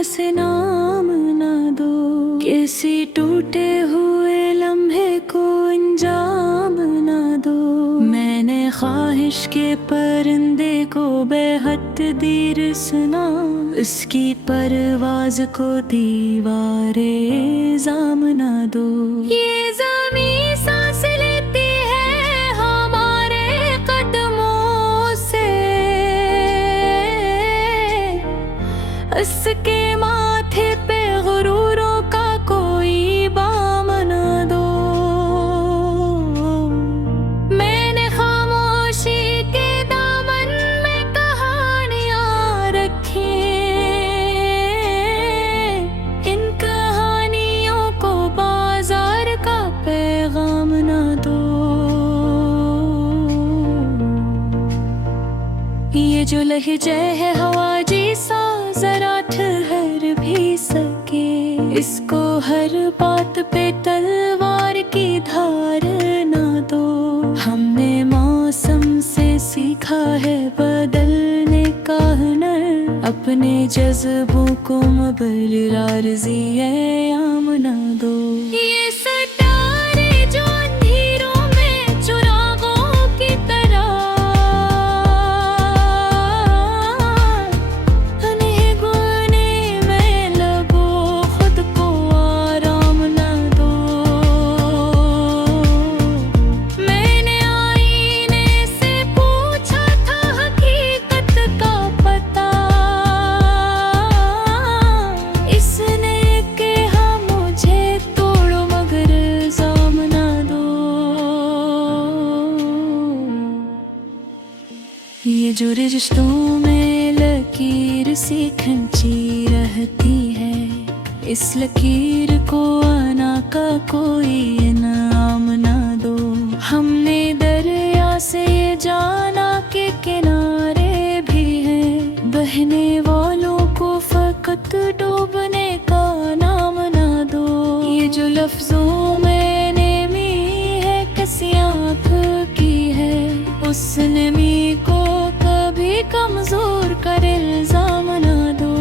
ऐसे नाम ना दो, किसी टूटे हुए लम्हे को अंजाम ना दो। मैंने ख्वाहिश के परिंदे को बेहद दीर सुना, उसकी परवाज को दीवारे इल्जाम ना दो। ये ज़मीं सांस लेती है हमारे कदमों से, उसके माथे पे गुरूरों का कोई बाम ना दो। मैंने खामोशी के दामन में कहानियां रखी, इन कहानियों को बाजार का पैगाम ना दो। ये जो लहजे है हवा जैसा जरा ठहर भी सके, इसको हर बात पे तलवार की धार ना दो। हमने मौसम से सीखा है बदलने का हुनर, अपने जज्बों को मबलरारज़ी आम ना दो। ये सितारे जो अंधेरों में चुरागों की तरह, उन्हें गुने में लगो खुद को आराम ना दो। मैंने आईने से पूछा था हकीकत का पता, इसने कहा मुझे तोड़ो मगर इल्जाम ना दो। ये जो रिश्तों में लकीर सी खिंची रहती है, इस लकीर को आना का कोई इनाम ना दो। हमने दरिया से ये जाना के किनारे भी हैं, बहने वालों को फकत डूबने का नाम ना दो। ये जो लफ्जों में नेमी है किसी आँख की है, उस नेमी को कभी कमजोर कर इल्जाम ना दो।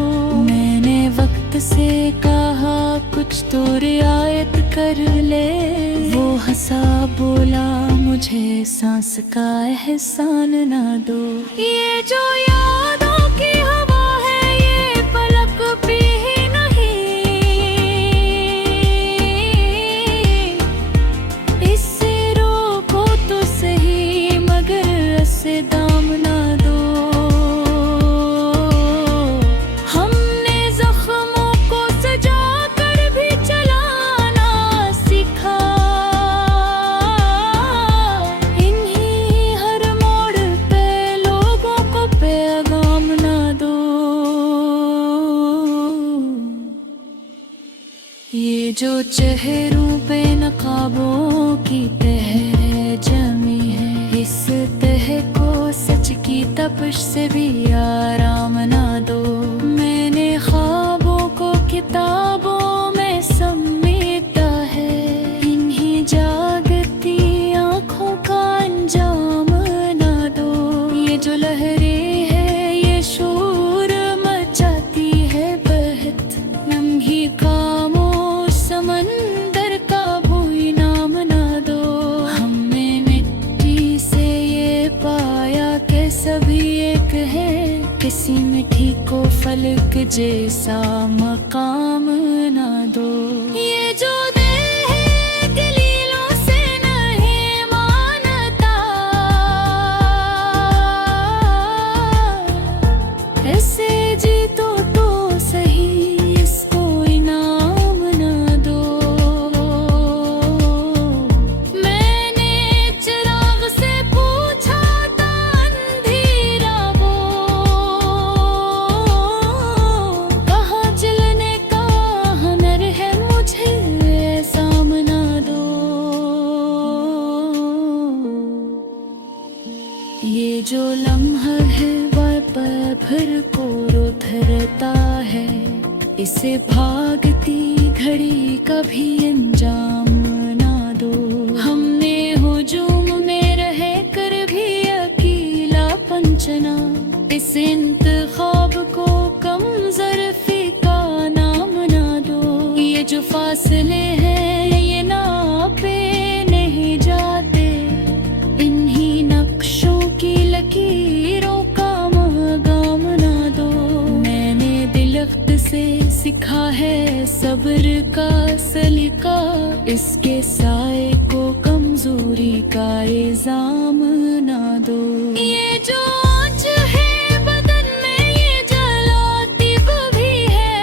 मैंने वक्त से कहा कुछ तो रियायत कर ले, वो हंसा बोला मुझे सांस का एहसान ना दो। ये जो यादों की हवा है ये पलक भी नहीं, इससे रोको तो सही मगर ऐसे दाम ना दो। हमने जख्मों को सजा कर भी चलाना सीखा, इन्हीं हर मोड़ पे लोगों को पैगाम ना दो। ये जो चेहरों पे नकाबों की तह जमी है, इस तह को सच की तपिश से भी आराम ना दो। मैंने ख्वाबों को किताबों में समेटा है, इन्हीं जागती आँखों का अंजाम ना दो। ये जो लहरें है ये शोर मचाती है बहत, नंगी खामोश समंदर का कोई नाम ना दो। हमने मिट्टी से ये पाया कि सभी एक है, किसी मिट्टी को फलक जैसा मकाम ना दो। ये जो देह है दलीलों से नहीं मानता, ऐसे जीतो तो सही इसको इनाम ना दो। मैंने चिराग से पूछा था अंधेरा वो, कहाँ जलने का हुनर है मुझे सामना दो। ये जो लम्हा है वह पल भर को रुधरता है, इसे भागती घड़ी कभी अंजाम ना दो। हमने हुजूम में रह कर भी अकेला पंचना, इस इंतखाब को कम ज़रफ़ी का फासले हैं ये नापे नहीं जाते, इन्हीं नक्शों की लकीरों का महगाम ना दो। मैंने दिलख्त से सीखा है सब्र का सलीका, इसके साए को कमजोरी का इल्जाम ना दो। ये जो आँच है बदन में ये जलाती भी है,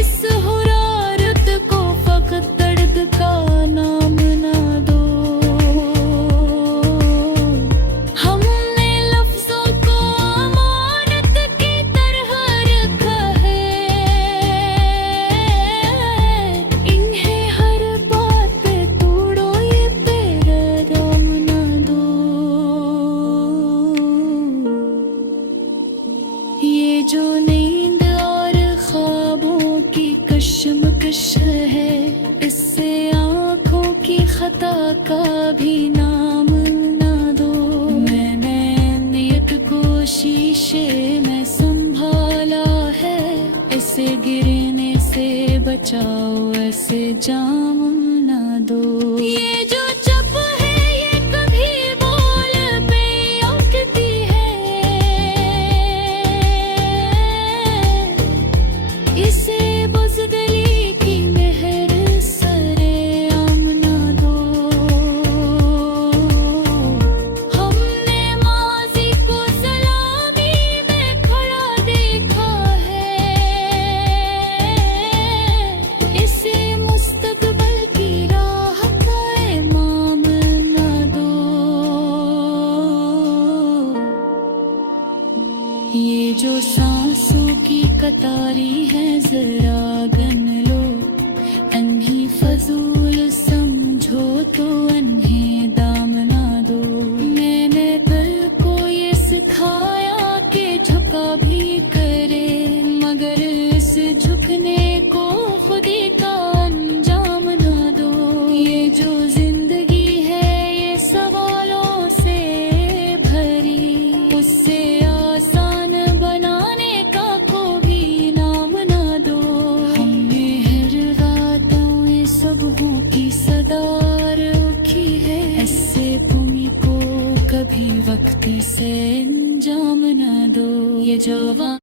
इस हुरारत को फकत दर्द का नाम ना दो। हमने लफ्जों को अमानत की तरह रखा है, इन्हें हर बात पे तोड़ो ये पैगाम ना दो। ये जो नींद और ख्वाबों की कश्मकश है, इससे आँखों की खता का भी नाम ना दो। मैंने नियत को शीशे में संभाला है, इसे गिरने से बचाओ ऐसे जाम ना दो। ये जो चप है ये कभी बोल पे उठती है, इसे बुज़दिली की मेहर सरेआम ना दो। हमने माज़ी को सलामी में खड़ा देखा है, इसे मुस्तकबिल की राह का इमाम ना दो। ये जो सांसों की कतारी है जरा गन लो, अन्ही फजूल समझो तो अन्हें दाम ना दो। मैंने दिल को ये सिखाया कि झुका भी करे, मगर इस झुकने को खुदी का अंजाम ना दो। ये जो जिंदगी है ये सवालों से भरी, उससे आसान बनाने का कोई नाम ना दो। हमने हर रातों ये सबहों की सदा रखी है, ऐसे भूमि को कभी वक्त से अंजाम ना दो। ये जवान